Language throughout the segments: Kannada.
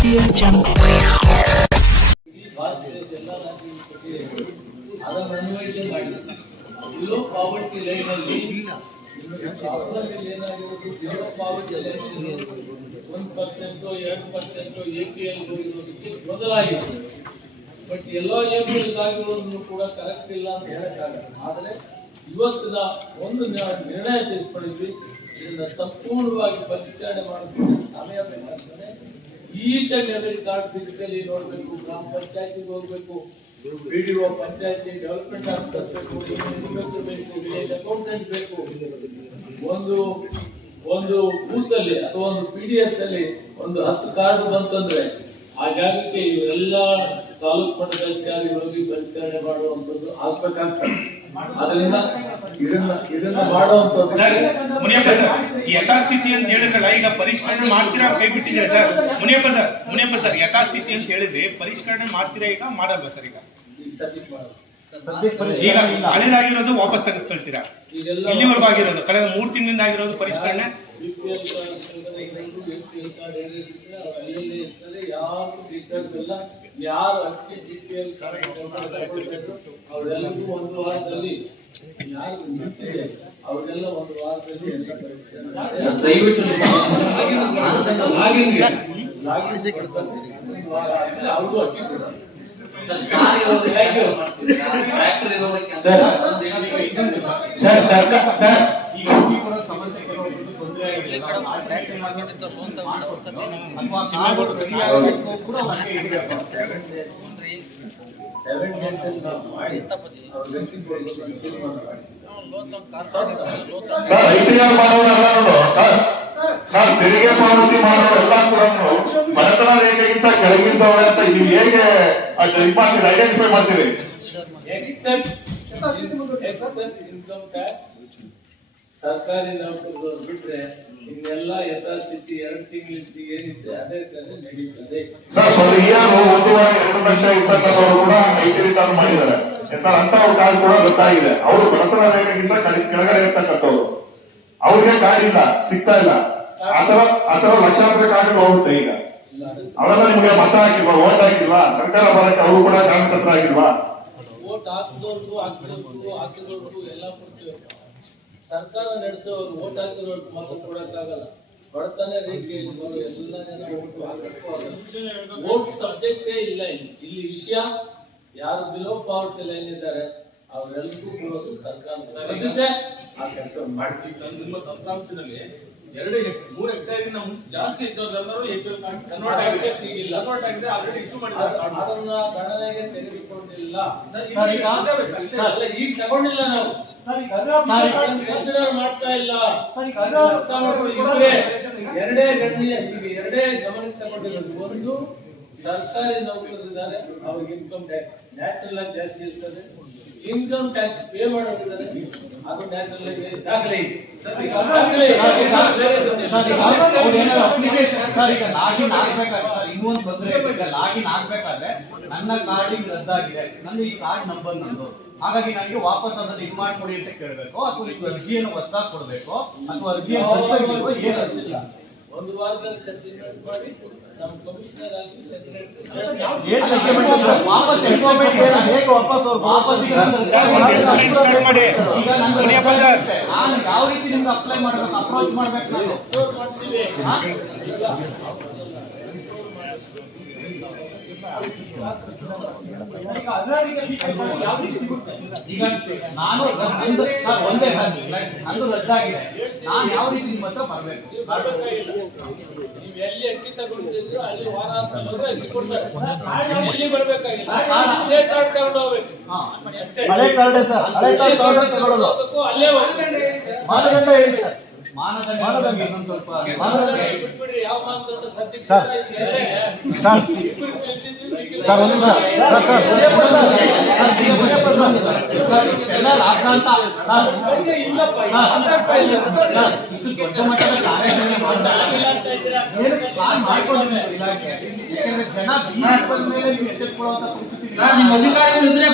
Audio Jungle. ಅದನ್ನು ಅನ್ವಯಿಸಿ ಮಾಡಿ ಬಿಲೋ ಪಾವರ್ಟಿ ಲೈನಲ್ಲಿ ಪ್ರಾಬ್ಲಮ್ ಇಲ್ಲಿ ಏನಾಗಿರೋದು ಬಿಲೋ ಪಾವರ್ಟಿ ಲೈನಲ್ಲಿ 1% 2% APL ಇರೋದಕ್ಕೆ ಬದಲಾಗಿದೆ. ಬಟ್ ಎಲ್ಲೋ ಆಗಿರೋದನ್ನು ಕೂಡ ಕರೆಕ್ಟ್ ಇಲ್ಲ ಅಂತ ಹೇಳಕ್ಕಾಗಲ್ಲ. ಆದರೆ ಇವತ್ತಿನ ಒಂದು ನಿರ್ಣಯ ತೆಗೆದುಕೊಂಡಿದ್ವಿ, ಇದನ್ನ ಸಂಪೂರ್ಣವಾಗಿ ಪರಿಷ್ಕರಣೆ ಮಾಡಬೇಕು. ಸಮಯ ಬೇಕಾಗ್ತದೆ. Each and every card physically ನೋಡಬೇಕು, ಗ್ರಾಮ ಪಂಚಾಯತಿಗೆ ಹೋಗ್ಬೇಕು, PDO ಪಂಚಾಯತಿ ಡೆವಲಪ್ಮೆಂಟ್ ಆಫೀಸರ್ ಬೇಕು, ಇನ್ಸ್ಪೆಕ್ಟರ್ ಬೇಕು, ವಿಲೇಜ್ ಅಕೌಂಟೆಂಟ್ ಬೇಕು. ಒಂದು ಬೂತ್ ಅಲ್ಲಿ ಅಥವಾ ಒಂದು PDS ಅಲ್ಲಿ ಒಂದು 10 ಕಾರ್ಡ್ ಬಂತಂದ್ರೆ ಆ ಜಾಗಕ್ಕೆ ಇವರೆಲ್ಲ ತಾಲೂಕು ಮಟ್ಟದ ಅಧಿಕಾರಿಗಳಿಗೆ ಪರಿಷ್ಕರಣೆ ಮಾಡುವಂತದ್ದು ಆಗ್ಬೇಕಾಗ್ತದೆ. ಅದರಿಂದ ಇದನ್ನ ಮಾಡುವಂತದ್ದು ಯಥಾಸ್ಥಿತಿ ಅಂತ ಹೇಳಿದ್ರಲ್ಲ, ಈಗ ಪರಿಷ್ಕರಣೆ ಮಾಡ್ತೀರಾ ಕೈ ಬಿಟ್ಟಿದ್ದೀರಾ ಸರ್? ಮುನಿಯಪ್ಪ ಸರ್ ಯಥಾಸ್ಥಿತಿ ಅಂತ ಹೇಳಿದ್ರೆ ಪರಿಷ್ಕರಣೆ ಮಾಡ್ತೀರಾ ಈಗ ಮಾಡಲ್ವಾ ಸರ್? ಈಗ ಹಳೆದಾಗಿರೋದು ವಾಪಸ್ ತೆಗೆದುಕೊಳ್ತೀರಾ? ಇಲ್ಲಿವರೆಗೂ ಆಗಿರೋದು ಕಳೆದ 3 ತಿಂಗಳಿಂದ ಆಗಿರೋದು ಪರಿಷ್ಕರಣೆ ಯಾರು ಅಕ್ಕಿ BPL ಅವರೆಲ್ಲರಿಗೂ ಒಂದು ವಾರದಲ್ಲಿ ಯಾರು ನಿಂತಿದೆ ಅವರೆಲ್ಲ ಒಂದು ವಾರದಲ್ಲಿ ಎಲ್ಲ ಅವ್ರಿಗೂ ಅಕ್ಕಿ ಸರ್, ತೆರಿಗೆ ಪಾವತಿ ಮಾಡೋರೆಲ್ಲ ಕೂಡ ಬಡತನ ರೇಖೆಗಿಂತ ಕೆಳಗಿದ್ದವರೆ ಅಂತ ನೀವು ಹೇಗೆ ಐಡೆಂಟಿಫೈ ಮಾಡ್ತೀರಿ? ಇನ್ಕಮ್ ಟ್ಯಾಕ್ಸ್ ಸರ್ಕಾರಿ ನೌಕರರು ಬಿಟ್ರೆ ಇನ್ನೆಲ್ಲ ಯಥಾಸ್ಥಿತಿ 2 ತಿಂಗಳಿದ್ದು ಏನಿದೆ ಅದೇ ತರ ನಡೀತದೆ. ಸರ್, 1 ವಾರ 2 ಲಕ್ಷ ಇರ್ತಕ್ಕಂಥವ್ರು ಕೂಡ ಐಟಿ ರಿಟರ್ನ್ ಮಾಡಿದ್ದಾರೆ ಸರ್. ಅಂತ ಕಾರ್ಡ್ ಕೂಡ ಗೊತ್ತಾಗಿದೆ. ಅವರು ಬಡತನ ರೇಖೆಗಿಂತ ಕೆಳಗಡೆ ಇರ್ತಕ್ಕಂಥವ್ರು, ಅವ್ರಿಗೆ ಕಾರ್ಡ್ ಇಲ್ಲ, ಸಿಗ್ತಾ ಇಲ್ಲ. ಆತರ ಲಕ್ಷಾಂತರ ಕಾರ್ಡ್ ಹೋಗುತ್ತೆ. ಈಗ ಅವರೆಲ್ಲ ನಿಮಗೆ ಮತ ಹಾಕಿಲ್ವಾ, ವೋಟ್ ಹಾಕಿಲ್ವಾ? ಸರ್ಕಾರ ಬರಕ್ಕೆ ಅವರು ಕೂಡ ಕಾರಣಕರ್ತರ ಆಗಿಲ್ವಾ? ವೋಟ್ ಹಾಕಿದವ್ರಿಗೂ ಹಾಕಿದವ್ರಿಗೂ ಎಲ್ಲ ಕೊಡ್ತೀವಿ. ಸರ್ಕಾರ ನಡೆಸೋರು ವೋಟ್ ಹಾಕಿರೋರ್ಗು ಮತ ಕೊಡಕ್ಕಾಗಲ್ಲ. ಬಡತನ ರೇಖೆಯಲ್ಲಿ ಎಲ್ಲ ಜನ ವೋಟ್ ಹಾಕಕ್ಕೂ ಆಗಲ್ಲ. ವೋಟ್ ಸಬ್ಜೆಕ್ಟೇ ಇಲ್ಲ ಇಲ್ಲಿ ವಿಷಯ. ಯಾರು ಬಿಲೋ ಪಾವರ್ಟಿ ಲೈನ್ ಇದ್ದಾರೆ ಅವರೆಲ್ಲರಿಗೂ ಕೊಡೋದು ಸರ್ಕಾರ ಆ ಕೆಲಸ ಮಾಡ್ತೀವಿ. ನಿಮ್ಮ ತಂತ್ರಾಂಶದಲ್ಲಿ 2-3 ಹೆಕ್ಟೇರಿನ ಜಾಸ್ತಿ ಇದ್ದವರೆಲ್ಲರೂ ಅದನ್ನ ಗಣನೆಗೆ ತೆಗೆದುಕೊಂಡಿಲ್ಲ. ಈಗ ತಗೊಂಡಿಲ್ಲ, ನಾವು ಕನ್ಸಿಡರ್ ಮಾಡ್ತಾ ಇಲ್ಲ. ಎರಡೇ ಗಮನಕ್ಕೆ ತಗೊಂಡಿರೋದು. ಒಂದು, ಸರ್ಕಾರಿ ನೌಕರರಿದ್ದಾರೆ, ಅವ್ರಿಗೆ ಇನ್ಕಮ್ ಟ್ಯಾಕ್ಸ್ ನ್ಯಾಚುರಲ್ ಆಗಿ ಜಾಸ್ತಿ ಇರ್ತದೆ. ಇನ್ಕಮ್ ಟ್ಯಾಕ್ಸ್ ಪೇ ಮಾಡೋದಿದ್ದಾರೆ, ಅದು ನ್ಯಾಚುರಲ್ ಆಗಿ ದಾಖಲೆ ಇದೆ. ಇನ್ನೊಂದು ಬಂದ್ರೆ ಲಾಗಿನ್ ಆಗ್ಬೇಕಾದ್ರೆ ನನ್ನ ಕಾರ್ಡಿಂಗ್ ರದ್ದಾಗಿದೆ, ನಂದು ಈ ಕಾರ್ಡ್ ನಂಬರ್ ನಂದು, ಹಾಗಾಗಿ ನನಗೆ ವಾಪಸ್ ಅದನ್ನ ಇದು ಮಾಡ್ಕೊಡಿ ಅಂತ ಕೇಳಬೇಕು, ಅಥವಾ ನೀವು ಅರ್ಜಿಯನ್ನು ಹೊಸದಾಗಿ ಕೊಡ್ಬೇಕು, ಅಥವಾ ಅರ್ಜಿಯನ್ನು ಏನಿಲ್ಲ. ಒಂದು ವಾರದಲ್ಲಿ ಸೆಟಲ್ಮೆಂಟ್ ಮಾಡಿ ನಮ್ಮ ಕಮಿಷನರ್ ಆಗಿ ನಾನು ಯಾವ ರೀತಿ ನಿಮ್ಗೆ ಅಪ್ಲೈ ಮಾಡ್ಬೇಕು, ಅಪ್ರೋಚ್ ಮಾಡ್ಬೇಕು ನಾನು ಈಗ ನಾನು ಒಂದೇ ನಂದು ರದ್ದಾಗಿದೆ, ನಾನು ಯಾವ ರೀತಿ ನಿಮ್ಮ ಹತ್ರ ಬರ್ಬೇಕು? ನೀವು ಎಲ್ಲಿ ಅಕ್ಕಿ ತಗೊಂಡಿದ್ರು ಅಲ್ಲಿ ವಾರ ಅಂತ ಅಕ್ಕಿ ಕೊಡ್ತಾರೆ. ಎಲ್ಲಿ ಬರ್ಬೇಕಾಗಿಲ್ಲ, ಕಾರ್ಡ್ ತಗೊಂಡು ಹೋಗ್ಬೇಕು. ಹಳೆ ಕಾರ್ಡ್ ಸರ್, ಹಳೆ ಕಾರ್ಡ್ ತಗೊಳ್ಳೋದು ಅಲ್ಲೇ ಮಾನದಂಡ ಹೇಳಿ ಸರ್. ಮಾನದಂಡ ಇನ್ನೊಂದು ಸ್ವಲ್ಪ ಬಿಟ್ಬಿಡ್ರಿ. ಯಾವ ಮಾನದಂಡ ಸದ್ಯಕ್ಕೆ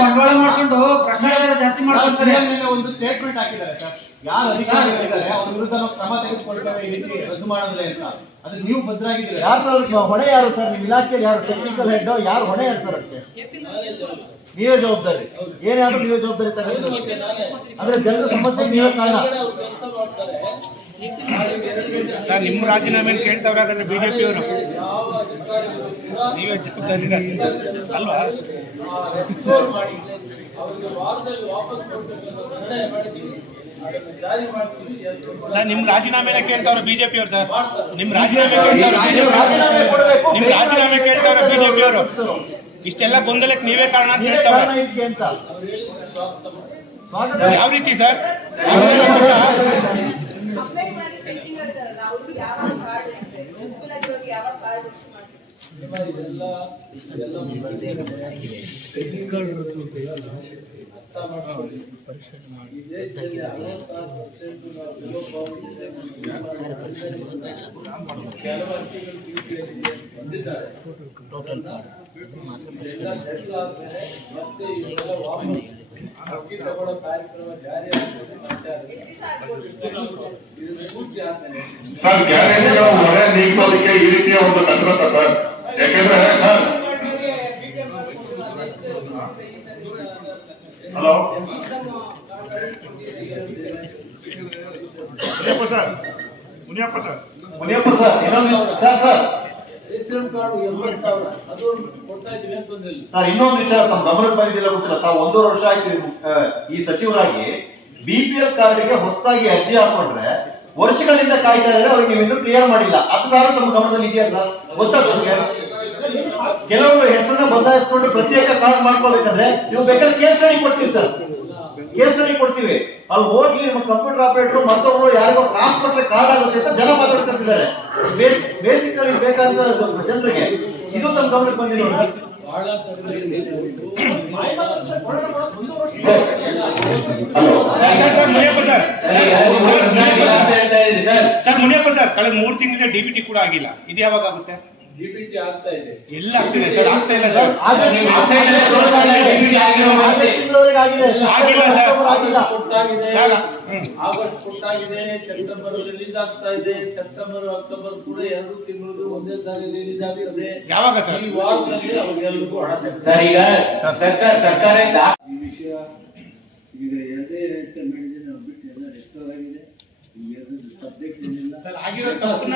ಬಂಡವಾಳ ಮಾಡ್ಕೊಂಡು ಭ್ರಷ್ಟಾಚಾರ ಜಾಸ್ತಿ ಮಾಡ್ತಾರೆ. ಒಂದು ಸ್ಟೇಟ್ಮೆಂಟ್ ಹಾಕಿದ್ದಾರೆ ಸರ್, ಯಾರು ಅಧಿಕಾರಿಗಳಿದ್ದಾರೆ ಅವ್ರ ವಿರುದ್ಧ ನಾವು ಕ್ರಮ ತೆಗೆದುಕೊಳ್ತೇವೆ ಈ ರೀತಿ ರದ್ದು ಮಾಡಿದ್ರೆ ಅಂತ. ಅದಕ್ಕೆ ನೀವು ಭದ್ರಾಗಿದ್ದೀರಾ? ಯಾರು ಸರ್ ಅದಕ್ಕೆ ಹೊಣೆ ಯಾರು ಸರ್? ನಿಮ್ಮ ಇಲಾಖೆಯಲ್ಲಿ ಯಾರು ಟೆಕ್ನಿಕಲ್ ಹೆಡ್ ಯಾರು ಹೊಣೆ ಯಾರು ಸರ್ ಅದಕ್ಕೆ? ನೀವೇ ಜವಾಬ್ದಾರಿ. ಏನಾದ್ರೂ ನೀವೇ ಜವಾಬ್ದಾರಿ ತಗೊಂಡು ಅಂದ್ರೆ ಜನರ ಸಮಸ್ಯೆ ನೀವೇ ಕಾರಣ. ಕೆಲಸ ಮಾಡ್ತಾರೆ. ಸರ್ ನಿಮ್ಮ ರಾಜೀನಾಮೆ ಕೇಳ್ತಾವ್ರೆ ಹಾಗಾದ್ರೆ ಬಿಜೆಪಿ ಅವರು ಯಾವ ಅಧಿಕಾರಿಗಳು ಕೂಡ ನೀವೇ ಜವಾಬ್ದಾರಿ ಅಲ್ವಾ? ರಿಸ್ಟೋರ್ ಮಾಡಿ ಅವರಿಗೆ ವಾರದಲ್ಲಿ ವಾಪಸ್ ಕೊಡ್ಬೇಕಂತ ನಿರ್ಣಯ ಮಾಡಿದ್ದೀವಿ. ಅದನ್ನು ಜಾರಿ ಮಾಡ್ತೀವಿ. ಎಲ್ಲರೂ ಕೂಡ ಸರ್ ನಿಮ್ ರಾಜೀನಾಮೆನ ಕೇಳ್ತಾವ್ರೆ ಬಿಜೆಪಿ ಅವರು ಸರ್. ಮಾಡ್ತಾರೆ. ನಿಮ್ ರಾಜೀನಾಮೆ ಕೇಳ್ತಾವ್ರೆ ರಾಜೀನಾಮೆ ಕೊಡಬೇಕು. ನಿಮ್ ರಾಜೀನಾಮೆ ಕೇಳ್ತಾವ್ರೆ ಬಿಜೆಪಿ ಅವರು. ಇಷ್ಟೆಲ್ಲ ಗೊಂದಲಕ್ಕೆ ನೀವೇ ಕಾರಣ ಅಂತ ನೀವೇ ಹೇಳ್ತಾವ್ರೆ. ಕಾರಣ ಇದಕ್ಕೆ ಅಂತ. ಅವ್ರು ಹೇಳಿದ್ರೆ ಸ್ವಾಗತ ಮಾಡಿ. ಸ್ವಾಗತ. ಯಾವ ರೀತಿ ಸರ್? ಅಪ್ಲೈ ಮಾಡಿ ಪೆಂಡಿಂಗ್ ಇರ್ತಾರಲ್ಲ ಅವ್ರಿಗೆ ಯಾವ ಕಾರ್ಡ್ ಇರುತ್ತೆ, ಯೂಸ್ಫುಲ್ ಆಗಿರೋರಿಗೆ ಯಾವ ಕಾರ್ಡ್ ಯೂಸ್ ಮಾಡ್ತಾರೆ? ಇದೆಲ್ಲ ಅರ್ಥ ಮಾಡ್ಕೊಳ್ಳಿ. ಈ ದೇಶದಲ್ಲಿ 66% ನಾವು below poverty line ಕೆಲವು ಅರ್ಜಿಗಳು ಬಂದಿದ್ದಾರೆ. ಇದೆಲ್ಲ ಸೆಟ್ಲ್ ಆದ್ಮೇಲೆ ಮತ್ತೆ ಇವೆಲ್ಲ ವಾಪಸ್ ಅಕ್ಕಿ ತಗೊಳ್ಳೋ ಕಾರ್ಯಕ್ರಮ ಜಾರಿ ಆಗ್ತದೆ. ಮತ್ತೆ ಇದು ಪೂರ್ತಿ ಆದ್ಮೇಲೆ ಸರ್ ಗ್ಯಾರಂಟಿಗಳ ಹೊರೆ ನೀಗಿಸೋದಕ್ಕೆ ಈ ರೀತಿಯ ಒಂದು ಕಸರತ್ತ ಸರ್. ಯಾಕೆಂದ್ರೆ sir hello Muniyappa sir Muniyappa sir Muniyappa sir ಇನ್ನೊಂದು ಸರ್ ರೇಷನ್ ಕಾರ್ಡ್ 80,000 ಅದು ಕೊಡ್ತಾ ಇದೀವಿ ಅಂತಂದಿಲ್ಲ. ಸರ್ ಇನ್ನೊಂದು ವಿಚಾರ ತಮ್ಮ ಗಮನಕ್ಕೆ ಬಂದಿಲ್ಲ ಗೊತ್ತಿಲ್ಲ. ತಾವು 1.5 ವರ್ಷ ಆಯ್ತು ಈ ಸಚಿವರಾಗಿ. BPL ಕಾರ್ಡ್ಗೆ ಹೊಸದಾಗಿ ಅರ್ಜಿ ಹಾಕೊಂಡ್ರೆ ವರ್ಷಗಳಿಂದ ಕಾಯ್ತಾ ಇದ್ದಾರೆ, ಅವ್ರಿಗೆ ನೀವು ಇನ್ನೂ ಕ್ಲಿಯರ್ ಮಾಡಿಲ್ಲ. ಅದಾದ್ರೂ ತಮ್ಮ ಗಮನದಲ್ಲಿ ಇದೆಯಾ ಸರ್? ಗೊತ್ತಾಗ ನಿಮಗೆ? ಕೆಲವರು ಹೆಸರನ್ನ ಬದಲಾಯಿಸ್ಕೊಂಡು ಪ್ರತ್ಯೇಕ ಕಾರ್ಡ್ ಮಾಡ್ಕೋಬೇಕಂದ್ರೆ ನೀವು ಬೇಕಾದ್ರೆ ಕೇಸ್ ಸ್ಟಡಿ ಕೊಡ್ತೀವಿ ಸರ್. ಕೇಸ್ ಸ್ಟಡಿ ಕೊಡ್ತೀವಿ. ಅಲ್ಲಿ ಹೋಗಿ ನಿಮ್ಮ ಕಂಪ್ಯೂಟರ್ ಆಪರೇಟರ್ ಮತ್ತೊಬ್ರು ಯಾರಿಗೋ ಟ್ರಾನ್ಸ್ಫರ್ ಕಾರ್ಡ್ ಆಗುತ್ತೆ ಅಂತ ಜನ ಮಾತಾಡ್ತಿದ್ದಾರೆ. ಬೇಸಿಕಲಿ ಬೇಕಾದ ಜನರಿಗೆ ಇದು ತಮ್ಮ ಗಮನಕ್ಕೆ ಬಂದಿಲ್ಲ ಸರ್. ಬಹಳ ಕಡಿಮೆ ಇದೆ. Hello sir Muniyappa sir sir Muniyappa sir ಕಳೆದ 3 ತಿಂಗಳಿಂದ DBT ಕೂಡ ಆಗಿಲ್ಲ. ಇದು ಯಾವಾಗ ಆಗುತ್ತೆ? DBT ಆಗ್ತಾ ಇದೆ. ಎಲ್ಲ ಆಗ್ತಿದೆ ಸರ್, ಆಗ್ತಾ ಇಲ್ಲ ಸರ್. ಆಗಿಲ್ಲ ಸರ್. ಕೊಟ್ಟಾಗಿದೆ. ಸರ್, ಆಗಸ್ಟ್ ಕೊಟ್ಟಾಗಿದೆ. ಸೆಪ್ಟೆಂಬರ್ ರಿಲೀಸ್ ಆಗ್ತಾ ಇದೆ. ಸೆಪ್ಟೆಂಬರ್ ಅಕ್ಟೋಬರ್ ಕೂಡ 2 ತಿಂಗಳು ಒಂದೇ ಸಾರಿ ರಿಲೀಸ್ ಆಗ್ತದೆ. ಯಾವಾಗ ಸರ್? ಈ ವಾರದಲ್ಲಿ ಅವ್ರಿಗೆಲ್ಲರಿಗೂ ಹಣ ಸಿಗ್ತದೆ. ಸರ್ ಈಗ ಸರ್ಕಾರ ಈ ವಿಷಯ ಈಗ ಎರಡೇ ರೇಟ್ ಮಾಡಿದ್ರೆ ನಾವು ಬಿಟ್ಟು ಎಲ್ಲ ರೆಸ್ಟೋರ್ ಆಗಿದೆ. ಈಗ ಎರಡು ಸಬ್ಜೆಕ್ಟ್ ಏನಿಲ್ಲ. ಸರ್ ಆಗಿರೋ ತಪ್ಪನ್ನ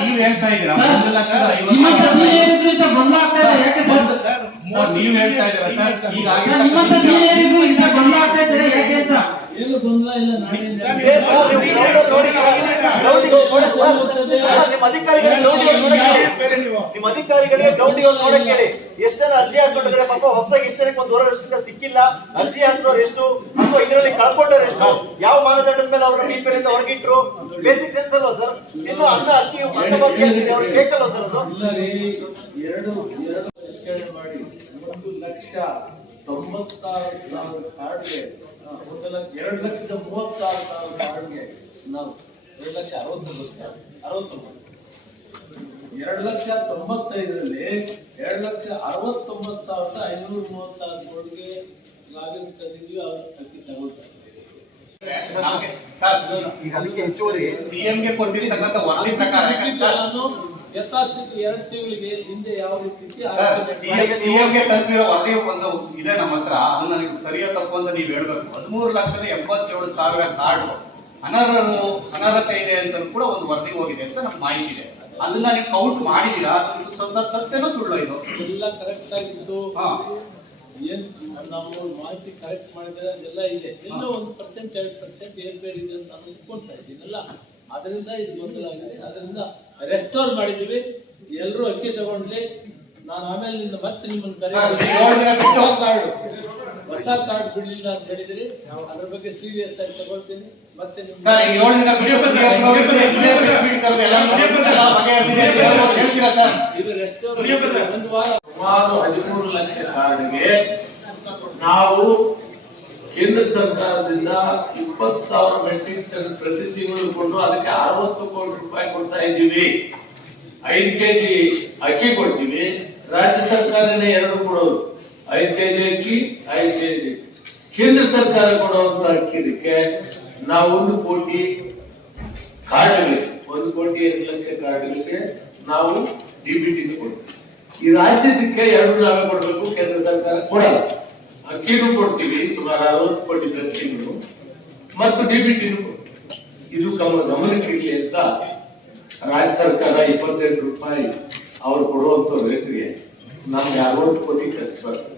ನೀವ್ ಹೇಳ್ತಾ ಇದ್ದೀರಾ 1,50,000 ಸರ್ ನೀವ್ ಹೇಳ್ತಾ ಇದ್ದೀರಾ ಸರ್ ಈಗ ಏನು ಗೊಂದಲ ಇಲ್ಲ. ನಾಳೆಯಿಂದ ನಿಮ್ಮ ಅಧಿಕಾರಿಗಳಿಗೆ ಗ್ರೌಂಡಿಗೆ ನೋಡಕ್ ಹೇಳಿ. ಎಷ್ಟು ಜನ ಅರ್ಜಿ ಹಾಕೊಂಡಿದ್ರೆ ಪಾಪ ಹೊಸದಾಗಿ ಎಷ್ಟು ಜನಕ್ಕೆ 1.5 ವರ್ಷದಿಂದ ಸಿಕ್ಕಿಲ್ಲ. ಅರ್ಜಿ ಹಾಕಿದವ್ರು ಎಷ್ಟು ಅಥವಾ ಇದರಲ್ಲಿ ಕಳ್ಕೊಂಡವ್ರು ಎಷ್ಟು, ಯಾವ ಮಾನದಂಡದ ಮೇಲೆ ಅವ್ರನ್ನ BPL ಇಂದ ಹೊರಗಿಟ್ರು? ಬೇಸಿಕ್ ಸೆನ್ಸ್ ಅಲ್ವಾ ಸರ್? ಇನ್ನು ಅನ್ನ ಅಕ್ಕಿ ಅನ್ನ ಬಗ್ಗೆ ಹೇಳ್ತೀನಿ, ಅವ್ರಿಗೆ ಬೇಕಲ್ವ ಸರ್ ಅದು? ಇಲ್ಲ ರೀ, ಎರಡು ಪರಿಷ್ಕರಣೆ ಮಾಡಿ 1,90,000 ಕಾರ್ಡ್ಗೆ 2,36,000 ಕಾರ್ಡ್ಗೆ ನಾವು 2,69,000 2,95,000ರಲ್ಲಿ 2,69,536 ಕೋಟಿಗೆ ಲಾಗಿನ್ ತಂದಿದ್ವಿ. ಅವ್ರು ಅಕ್ಕಿ ತಗೊಳ್ತಾರೆ. ಈಗ ಅದಕ್ಕೆ ಹೆಚ್ಚುವರಿ CM ಗೆ ಕೊಟ್ಟಿರ್ತಕ್ಕಂಥ ವರದಿ ಪ್ರಕಾರ ನಾನು ಯಥಾಸ್ಥಿತಿ 2 ತಿಂಗಳಿಗೆ ಹಿಂದೆ ಯಾವ ರೀತಿ CM ಗೆ ತಲುಪಿರೋ ವರದಿ ಒಂದು ಇದೆ ನಮ್ಮ ಹತ್ರ. ಅದು ನನಗೆ ಸರಿಯೋ ತಪ್ಪು ಅಂತ ನೀವು ಹೇಳ್ಬೇಕು. 13,87,000 ಕಾರ್ಡ್ ಅನರ್ಹತೆ ಇದೆ ಅಂತ ಕೂಡ ಒಂದು ವರದಿ ಹೋಗಿದೆ ಅಂತ ನಮ್ಗೆ ಮಾಹಿತಿ ಇದೆ. ಅದನ್ನ ನೀವು ಕೌಂಟ್ ಮಾಡಿದೀರಾ? ಸ್ವಲ್ಪ ಸತ್ಯನೋ ಸುಳ್ಳು ಇದು? ಎಲ್ಲ ಕರೆಕ್ಟ್ ಆಗಿದ್ದು ಏನ್ ನಾವು ಮಾಹಿತಿ ಕರೆಕ್ಟ್ ಮಾಡಿದ್ರೆ ಅದೆಲ್ಲ ಇದೆ. ಎಲ್ಲೋ 1% 2% ಏರ್ಪೇರ್ ಇದೆ ಅಂತ ನಾನು ಒಪ್ಕೊಳ್ತಾ ಇದ್ದೀನಲ್ಲ. ಅದರಿಂದ ಇದು ಗೊಂದಲ ಆಗಿದೆ. ಅದರಿಂದ ರೆಸ್ಟೋರ್ ಮಾಡಿದೀವಿ. ಎಲ್ಲರೂ ಅಕ್ಕಿ ತಗೊಂಡ್ಲಿ. ನಾನು ಆಮೇಲೆ ಮತ್ತೆ ನಿಮ್ಮನ್ನು ಹೊಸ ಕಾರ್ಡ್ ಬಿಡ್ಲಿಲ್ಲ ಅಂತ ಹೇಳಿದ್ರಿ. ಅದ್ರ ಬಗ್ಗೆ ಸೀರಿಯಸ್ ಆಗಿ ತಗೊಳ್ತೀನಿ. ಮತ್ತೆ ಇದು ರೆಸ್ಟೋರ್ ಒಂದು ವಾರ ಸುಮಾರು 13 ಲಕ್ಷ ಕಾರ್ಡ್ಗೆ ನಾವು ಕೇಂದ್ರ ಸರ್ಕಾರದಿಂದ 20,000 ಮೆಟ್ರಿಕ್ ಟನ್ ಪ್ರತಿ ತಿಂಗಳು ಕೊಟ್ಟು ಅದಕ್ಕೆ 60 ಕೋಟಿ ರೂಪಾಯಿ ಕೊಡ್ತಾ ಇದ್ದೀವಿ. 5 ಕೆಜಿ ಅಕ್ಕಿ ಕೊಡ್ತೀವಿ. ರಾಜ್ಯ ಸರ್ಕಾರನೇ 2 ಕೊಡೋದು. 5 ಕೆಜಿ ಅಕ್ಕಿ 5 ಕೆಜಿ. ಕೇಂದ್ರ ಸರ್ಕಾರ ಕೊಡುವಂತ ಅಕ್ಕಿದಕ್ಕೆ ನಾವು 1 ಕೋಟಿ ಕಾರ್ಡ್ಗಳಿಗೆ 1,02,00,000 ಕಾರ್ಡ್ಗಳಿಗೆ ನಾವು ಡಿಬಿಟಿ ಕೊಡ್ತೀವಿ. ಈ ರಾಜ್ಯದಕ್ಕೆ 2 ನಾವೇ ಕೊಡ್ಬೇಕು, ಕೇಂದ್ರ ಸರ್ಕಾರ ಕೊಡಲ್ಲ. ಅಕ್ಕಿನೂ ಕೊಡ್ತೀವಿ, ಸುಮಾರು 60 ಕೋಟಿ ಅಕ್ಕಿನೂ ಮತ್ತು ಡಿಬಿಟಿನೂ ಕೊಡ್ತೀವಿ. ಇದು ಗಮನಕ್ಕೆ ಇರಲಿ ಅಂತ ರಾಜ್ಯ ಸರ್ಕಾರ 28 ರೂಪಾಯಿ ಅವ್ರು ಕೊಡುವಂತ ರೈತರಿಗೆ ನಮ್ಗೆ 60 ಕೋಟಿ ಖರ್ಚು ಬರ್ತದೆ.